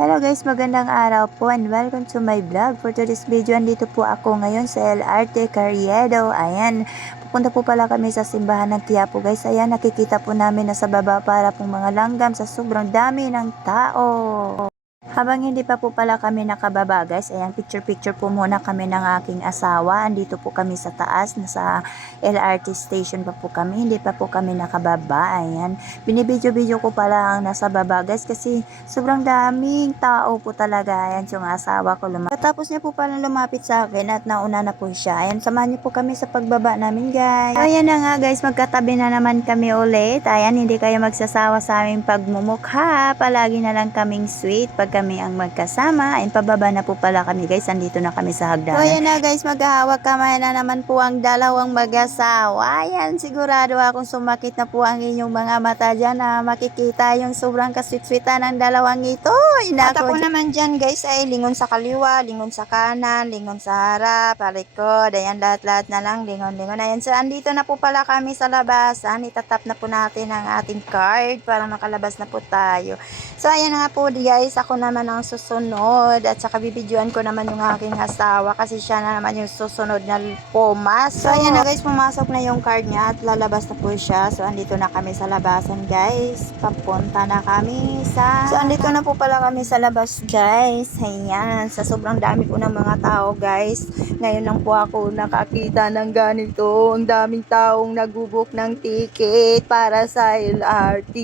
Hello guys, magandang araw po and welcome to my vlog. For today's video, andito po ako ngayon sa LRT Carriedo. Ayan, pupunta po pala kami sa simbahan ng Quiapo guys. Ayan, nakikita po namin na sa baba para pong mga langgam sa sobrang dami ng tao. Habang hindi pa po pala kami nakababa guys, ayan picture picture po muna kami ng aking asawa. Andito po kami sa taas, nasa LRT station pa po kami, hindi pa po kami nakababa. Ayan, binibidyo-video ko pala ang nasa baba guys kasi sobrang daming tao po talaga. Ayan yung asawa ko lumapit. Tapos niya po pala lumapit sa akin at nauna na po siya. Ayan, samahan niyo po kami sa pagbaba namin guys. Ayan na nga guys, magkatabi na naman kami ulit. Ayan, hindi kayo magsasawa sa aming pagmumukha. Palagi na lang kaming sweet pag kami ang magkasama. Ayan, pababa na po pala kami guys. Andito na kami sa hagdanan. So, ayan na guys, maghahawak kamay na naman po ang dalawang mag-asawa. Ayan, sigurado akong sumakit na po ang inyong mga mata dyan na makikita yung sobrang kaswit-switan ng dalawang ito. At Inako ako naman dyan guys ay lingon sa kaliwa, lingon sa kanan, lingon sa harap, palikod, ayan lahat-lahat na lang, lingon-lingon. Ayan, so andito na po pala kami sa labasan, itatap na po natin ang ating card para makalabas na po tayo. So ayan na nga po guys, ako naman ang susunod at saka bibidyoan ko naman yung aking asawa kasi siya na naman yung susunod na pumas. So ayan na guys, pumasok na yung card niya at lalabas na po siya. So andito na kami sa labasan guys, papunta na kami sa... So andito na po pala kami sa labas guys. Ayan, sa sobrang dami po ng mga tao guys. Ngayon lang po ako nakakita ng ganito. Ang daming taong nagubok ng ticket para sa LRT.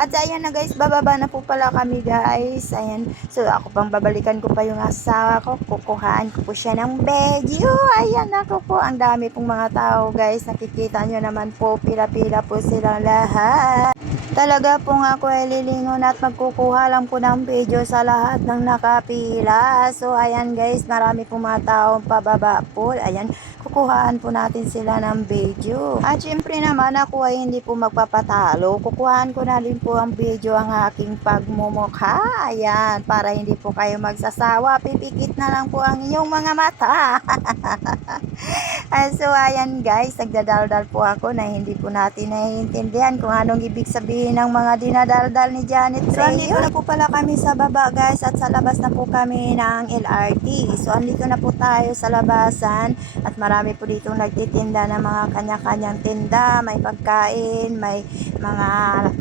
At ayan na guys, bababa na po pala kami guys. Ayan, so ako pang babalikan ko pa yung asawa ko. Kukuhaan ko po siya ng bedyo. Ayan ako po, ang dami pong mga tao guys. Nakikita nyo naman po, pila-pila po silang lahat. Talaga po nga ako ay lilingon at magkukuha lang po ng video sa lahat ng nakapila. So ayan guys, marami po mga taong pababa po. Ayan, kukuhaan po natin sila ng video. At syempre naman ako ay hindi po magpapatalo. Kukuhaan ko na rin po ang video ang aking pagmumukha. Ayan, para hindi po kayo magsasawa. Pipikit na lang po ang inyong mga mata. Ay, so ayan guys, nagdadaldal po ako na hindi po natin naiintindihan kung anong ibig sabihin ng mga dinadaldal ni Janet So andito na po pala kami sa baba guys at sa labas na po kami ng LRT. So andito na po tayo sa labasan at marami po dito nagtitinda ng mga kanya-kanyang tinda, may pagkain, may mga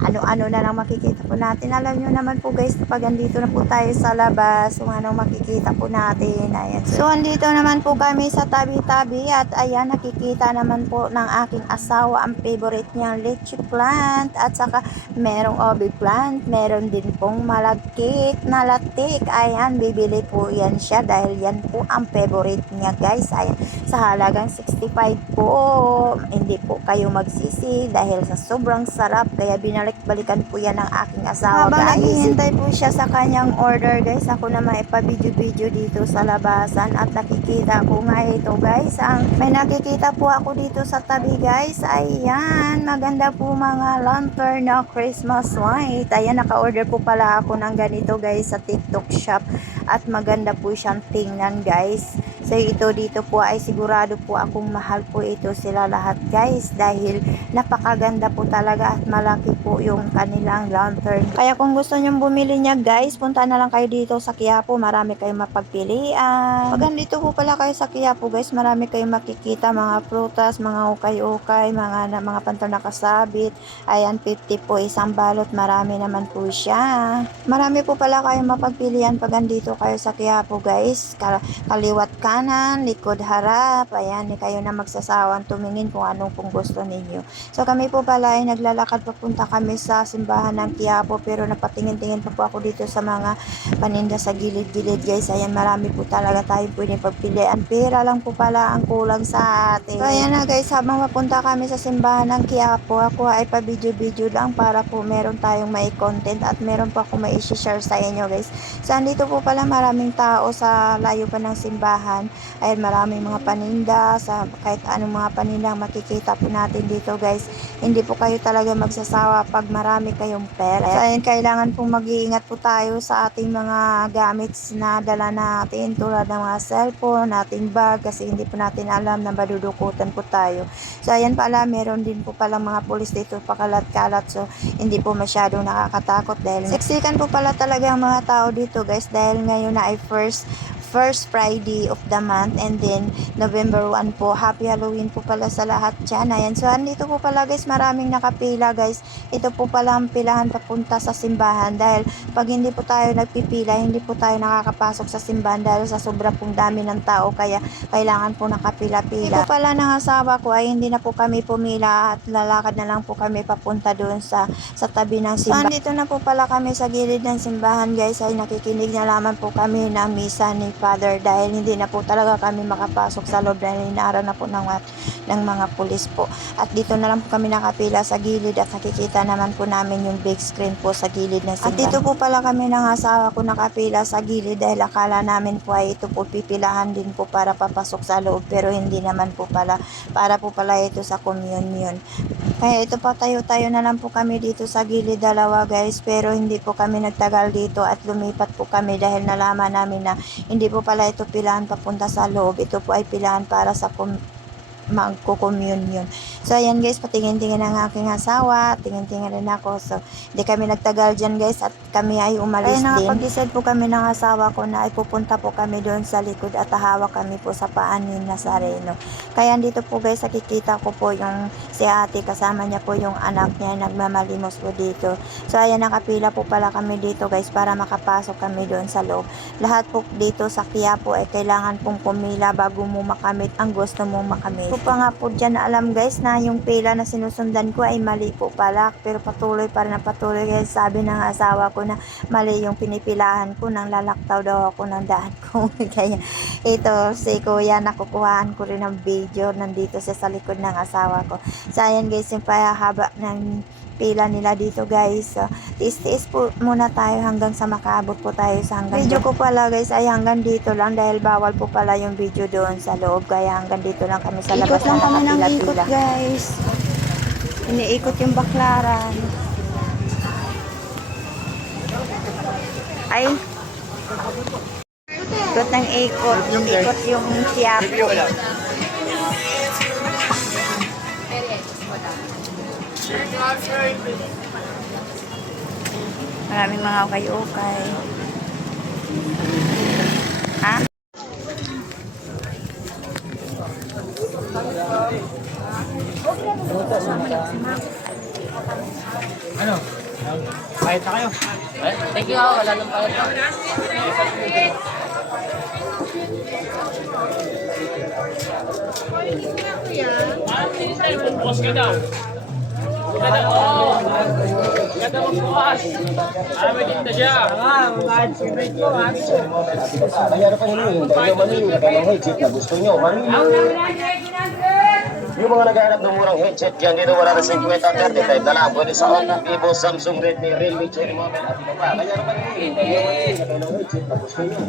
ano-ano na lang makikita po natin. Alam nyo naman po guys, kapag andito na po tayo sa labas, kung anong makikita po natin. Ayan. So andito naman po kami sa tabi-tabi at ayan, nakikita naman po ng aking asawa ang favorite niyang leche plant at saka merong obi plant, meron din pong malagkit na latik. Ayan, bibili po yan siya dahil yan po ang favorite niya guys. Ayan, sa halagang 65 po. Hindi po kayo magsisi dahil sa sobrang sarap kaya binalik-balikan po yan ng aking asawa Habang guys. naghihintay po siya sa kanyang order guys, ako na may video dito sa labasan at nakikita ko nga ito guys. Ang may nakikita po ako dito sa tabi guys. Ayan, maganda po mga lantern na Christmas light. Ayan, naka-order po pala ako ng ganito guys sa TikTok shop at maganda po siyang tingnan guys. So ito dito po ay sigurado po akong mahal po ito sila lahat guys dahil napakaganda po talaga at malaki po yung kanilang lantern. Kaya kung gusto nyong bumili niya guys, punta na lang kayo dito sa Quiapo. Marami kayong mapagpilian. Pag andito po pala kayo sa Quiapo guys, marami kayong makikita mga prutas, mga ukay-ukay, mga, mga pantol na kasabit. Ayan, 50 po isang balot. Marami naman po siya. Marami po pala kayong mapagpilian pag andito kayo sa Quiapo guys. Kal- kaliwat kanan, likod harap. Ayan, di kayo na magsasawang tumingin kung anong pong gusto ninyo. So kami po pala ay naglalakad papunta kami sa simbahan ng Quiapo pero napatingin-tingin pa po ako dito sa mga paninda sa gilid-gilid guys. Ayan, marami po talaga tayo pwede pagpilian. Pera lang po pala ang kulang sa atin. So ayan na guys, habang mapunta kami sa simbahan ng Quiapo, ako ay pa-video-video lang para po meron tayong may content at meron pa ako may share sa inyo guys. So andito po pala maraming tao sa layo pa ng simbahan simbahan. Ay maraming mga paninda, sa kahit anong mga paninda makikita po natin dito guys. Hindi po kayo talaga magsasawa pag marami kayong pera. So ayun, kailangan pong mag-iingat po tayo sa ating mga gamit na dala natin tulad ng mga cellphone, ating bag kasi hindi po natin alam na madudukutan po tayo. So ayan pala, meron din po pala mga pulis dito pakalat-kalat so hindi po masyadong nakakatakot dahil siksikan po pala talaga ang mga tao dito guys dahil ngayon na ay first first Friday of the month and then November 1 po. Happy Halloween po pala sa lahat dyan. Ayan. So, andito po pala guys, maraming nakapila guys. Ito po pala ang pilahan papunta sa simbahan dahil pag hindi po tayo nagpipila, hindi po tayo nakakapasok sa simbahan dahil sa sobra pong dami ng tao kaya kailangan po nakapila-pila. Ito pala ng asawa ko ay hindi na po kami pumila at lalakad na lang po kami papunta doon sa sa tabi ng simbahan. So, andito na po pala kami sa gilid ng simbahan guys ay nakikinig na lamang po kami ng misa ni Father dahil hindi na po talaga kami makapasok sa loob dahil inaara na po ng, ng mga pulis po. At dito na lang po kami nakapila sa gilid at nakikita naman po namin yung big screen po sa gilid ng simbahan. At dito po pala kami ng asawa ko nakapila sa gilid dahil akala namin po ay ito po pipilahan din po para papasok sa loob pero hindi naman po pala para po pala ito sa communion. Kaya ito pa tayo-tayo na lang po kami dito sa gilid dalawa guys pero hindi po kami nagtagal dito at lumipat po kami dahil nalaman namin na hindi po pala ito pilahan papunta sa loob. Ito po ay pilahan para sa magko-communion. So, ayan guys, patingin-tingin ang aking asawa, tingin-tingin rin ako. So, hindi kami nagtagal dyan guys at kami ay umalis Kaya din. Kaya po kami ng asawa ko na ay pupunta po kami doon sa likod at hawak kami po sa paan ni Nazareno. Kaya dito po guys, nakikita ko po yung si ate, kasama niya po yung anak niya, nagmamalimos po dito. So, ayan, nakapila po pala kami dito guys para makapasok kami doon sa loob. Lahat po dito sa Quiapo ay kailangan pong pumila bago mo makamit ang gusto mong makamit. Ko pa nga po dyan na alam guys na yung pila na sinusundan ko ay mali po pala. Pero patuloy pa rin na patuloy kaya sabi ng asawa ko na mali yung pinipilahan ko nang lalaktaw daw ako ng daan ko. Kaya ito si kuya nakukuhaan ko rin ng video nandito siya sa likod ng asawa ko. So ayan guys yung pahaba ng pila nila dito guys. So, tiis-tiis po muna tayo hanggang sa makaabot po tayo sa hanggang Video ko pala guys ay hanggang dito lang dahil bawal po pala yung video doon sa loob. Kaya hanggang dito lang kami sa labas Ikot lang kami ng ikot, guys. Iniikot yung baklaran. Ay! Ikot ng ikot. Ikot yung Quiapo. Maraming mga ukay-ukay. Ha? Ano? Kahit na kayo. Thank you, wala nang payat. Bukas ka daw. Kada oo. Kada magbukas. Ah, may tinda siya. Ko. Kaya pa nyo yung tayo maningin kayo ng headset na gusto nyo. Maningin. Yung mga naghahanap ng murang headset dyan dito wala na 50 35 na lang. Pwede sa Oppo, Vivo, Samsung, Redmi, Realme, Cherry Mobile at iba pa. Kaya pa nyo yung tayo maningin kayo ng headset na gusto nyo.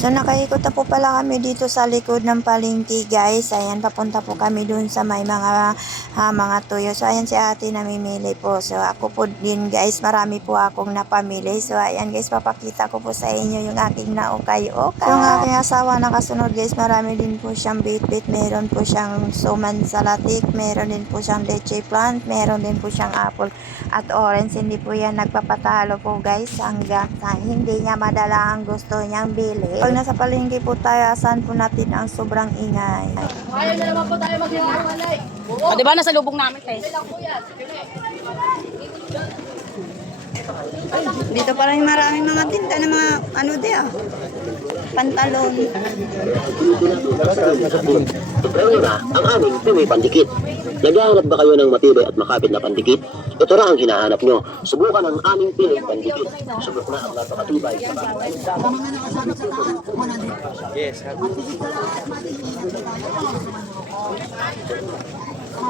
So nakaikot na po pala kami dito sa likod ng palengke guys. Ayan, papunta po kami dun sa may mga ha, mga tuyo. So ayan si ate namimili po. So ako po din guys, marami po akong napamili. So ayan guys, papakita ko po sa inyo yung aking naukay-ukay. So ang aking asawa nakasunod guys, marami din po siyang bit-bit. Meron po siyang suman salatik, meron din po siyang leche plant, meron din po siyang apple at orange. Hindi po yan nagpapatalo po guys hanggang sa hindi niya madala ang gusto niyang bili. Pag nasa palengke po tayo, asan po natin ang sobrang ingay. O, di ba nasa lubong namin, te? Dito pa rin maraming mga tinda na mga ano di ah. Pantalon. Pero na, ang aming Pinoy Pandikit. Naghahanap ba kayo ng matibay at makapit na pandikit? Ito na ang hinahanap nyo. Subukan ang aming Pinoy Pandikit. Subok na ang napakatibay. Ang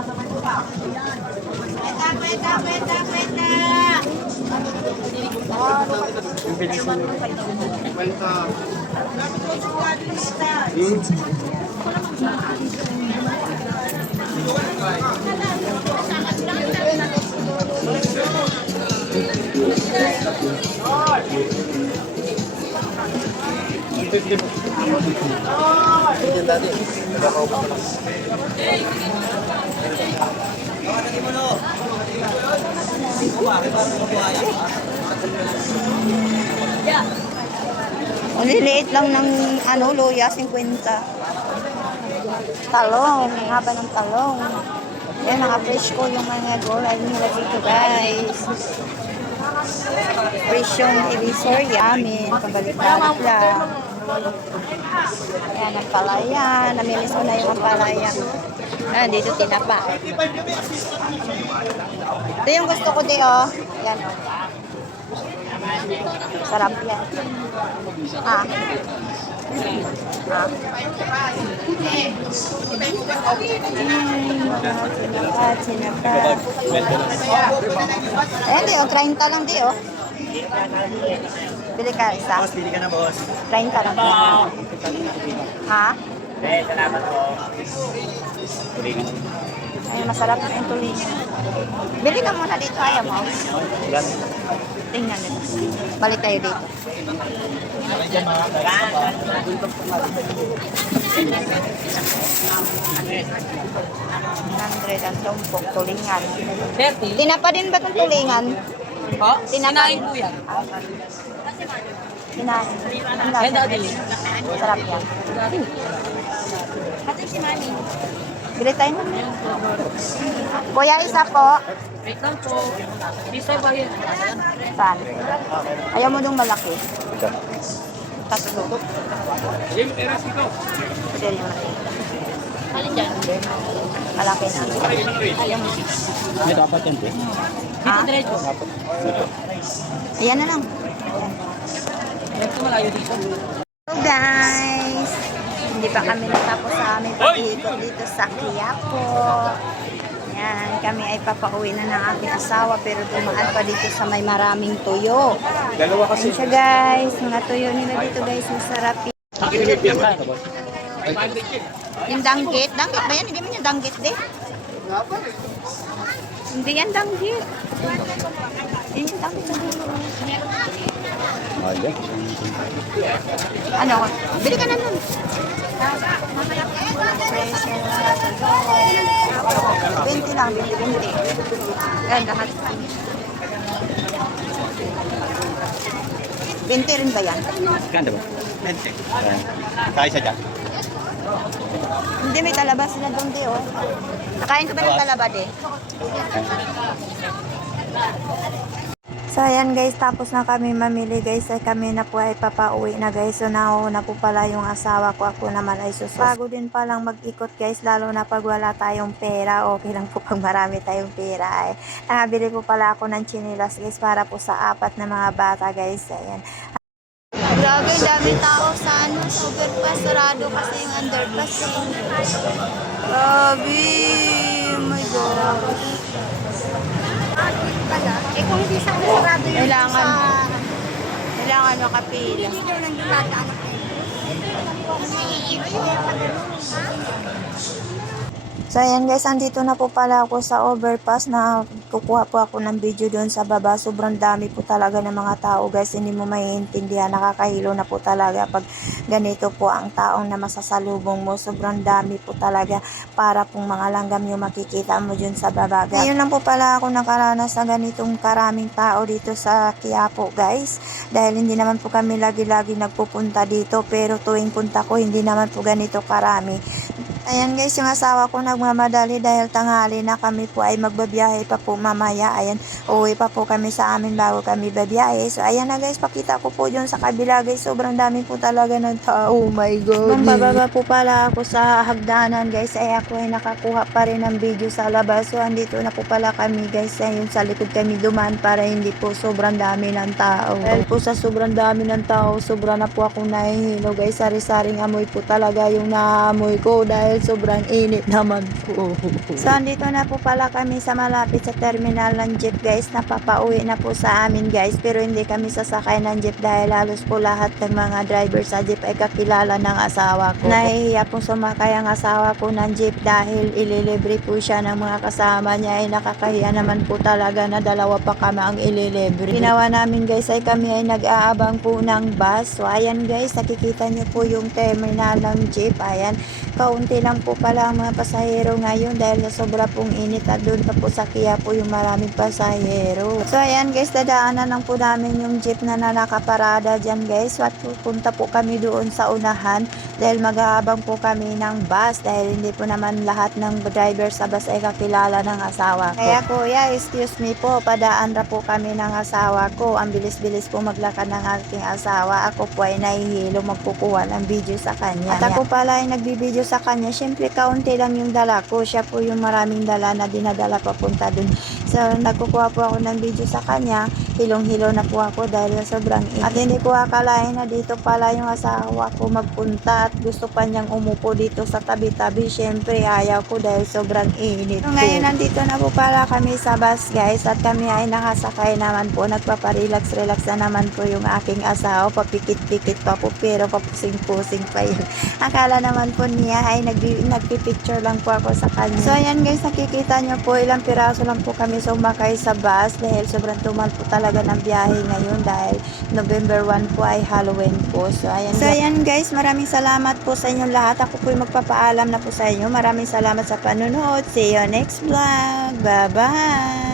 liliit lang ng ano, luya, 50. Talong, ang haba ng talong. Yan, mga fresh ko yung mga gulay nila dito, guys. Fresh yung elisor yamin, pabalik-balik lang. Yan, ang palaya. Namilis ko na yung palaya. Ah, dito tinapa. Ito yung gusto ko di, oh. Yan, oh. Sarap yan. Ah. Ah. Sinapat, sinapat. Eh, di, oh. 30 lang di, oh. Bili ka isa. Boss, pili ka na, boss. 30 lang. Ha? Eh, salamat po. Tulingan. Ay, masarap na yung tulingan. Bili ka muna dito, ayaw mo. Yan. Tingnan nito. Balik tayo dito. Hundred ang tumpok, tulingan. 30. Tinapa din ba itong tulingan? Po? Tinapa Sinain po yan. Kinain. Yan daw lasa. din. Sarap yan. Kasi si Mami. Bili tayo na. Kuya, isa po. Wait lang po. Bisa ba yun? Saan? Ayaw mo dong malaki. Tatlo. Jim, eras. Pwede yung malaki. Alin dyan? Malaki na. Ayaw mo. May dapat yan, eh. Ha? Dito diretso. Ayan na lang. Dito malayo dito. So guys, hindi pa kami natapos sa aming pag-iikot dito sa Quiapo. Yan, kami ay papauwi na ng aking asawa pero dumaan pa dito sa may maraming tuyo. Dalawa Ayun siya guys, mga tuyo nila dito guys, masarap yun. Yung danggit, danggit ba yan? Hindi man yung danggit di. Hindi yan danggit. Yan yung danggit sa dulo. Ano? Bili ka na nun. 20 lang, 20, 20. Yan, lahat. 20 rin ba yan? Ganda ba? 20. Kaya isa dyan. Hindi, may talaba sila doon, di, oh. Nakain ka ba ng talaba, di? So ayan guys, tapos na kami mamili guys, ay kami na po ay papauwi na guys. So nauna po pala yung asawa ko, ako naman ay susunod. Bago din palang mag-ikot guys, lalo na pag wala tayong pera, okay lang po pag marami tayong pera ay. Nakabili po pala ako ng chinilas guys para po sa apat na mga bata guys. Ayan. Grabe, dami tao sa ano, sa overpass. Sarado kasi yung underpass. Eh. Grabe. Oh my God. Eh kung hindi sana sarado yung Kailangan. sa... Kailangan makapila. Hindi nyo nang dumadaan ako. So ayan guys, andito na po pala ako sa overpass na kukuha po ako ng video doon sa baba. Sobrang dami po talaga ng mga tao guys, hindi mo maiintindihan. Nakakahilo na po talaga pag ganito po ang taong na masasalubong mo. Sobrang dami po talaga para pong mga langgam yung makikita mo dyan sa baba. Ngayon lang po pala ako nakaranas sa ganitong karaming tao dito sa Quiapo guys. Dahil hindi naman po kami lagi-lagi nagpupunta dito pero tuwing punta ko hindi naman po ganito karami. Ayan guys, yung asawa ko nagmamadali dahil tanghali na kami po ay magbabiyahe pa po mamaya. Ayan, uwi pa po kami sa amin bago kami babiyahe. So ayan na guys, pakita ko po dyan sa kabila guys. Sobrang dami po talaga ng tao. Oh my God. Nung bababa po pala ako sa hagdanan guys, ay ako ay nakakuha pa rin ng video sa labas. So andito na po pala kami guys. Ayun, sa likod kami duman para hindi po sobrang dami ng tao. Dahil po sa sobrang dami ng tao, sobra na po ako nahihilo guys. Sari-saring amoy po talaga yung naamoy ko dahil dahil sobrang init naman po. So, andito na po pala kami sa malapit sa terminal ng jeep guys. Napapauwi na po sa amin guys. Pero hindi kami sasakay ng jeep dahil halos po lahat ng mga driver sa jeep ay kakilala ng asawa ko. Nahihiya po sumakay ang asawa ko ng jeep dahil ililibre po siya ng mga kasama niya ay nakakahiya naman po talaga na dalawa pa kami ang ililibre. Ginawa namin guys ay kami ay nag-aabang po ng bus. So ayan guys, nakikita niyo po yung terminal ng jeep. Ayan, kaunti lang po pala ang mga pasahero ngayon dahil sa sobra pong init at doon pa po sa Kia po yung maraming pasahero. So ayan guys, dadaanan lang po namin yung jeep na na nakaparada dyan guys. At pupunta po kami doon sa unahan dahil mag-aabang po kami ng bus dahil hindi po naman lahat ng driver sa bus ay kakilala ng asawa ko. Kaya kuya, excuse me po, padaan ra po kami ng asawa ko. Ang bilis-bilis po maglakad ng aking asawa. Ako po ay nahihilo magkukuha ng video sa kanya. At ako pala ay nagbibideo sa kanya. Siyempre, kaunti lang yung dala ko. Siya po yung maraming dala na dinadala papunta dun. So, nagkukuha po ako ng video sa kanya. Hilong-hilo na po ako dahil sa sobrang init. At hindi ko akalain na dito pala yung asawa ko magpunta at gusto pa niyang umupo dito sa tabi-tabi. Siyempre, ayaw ko dahil sobrang init. So, ngayon, nandito na po pala kami sa bus, guys. At kami ay nakasakay naman po. Nagpaparelax-relax na naman po yung aking asawa. Papikit-pikit pa po, pero papusing-pusing pa yun. Akala naman po niya ay nagbi- nagpipicture lang po ako sa kanya. So, ayan guys, nakikita nyo po, ilang piraso lang po kami sumakay sa bus dahil sobrang tumal po talaga ng biyahe ngayon dahil November 1 po ay Halloween po. So, ayan. So, ayan guys, maraming salamat po sa inyong lahat. Ako po magpapaalam na po sa inyo. Maraming salamat sa panonood. See you next vlog. Bye-bye!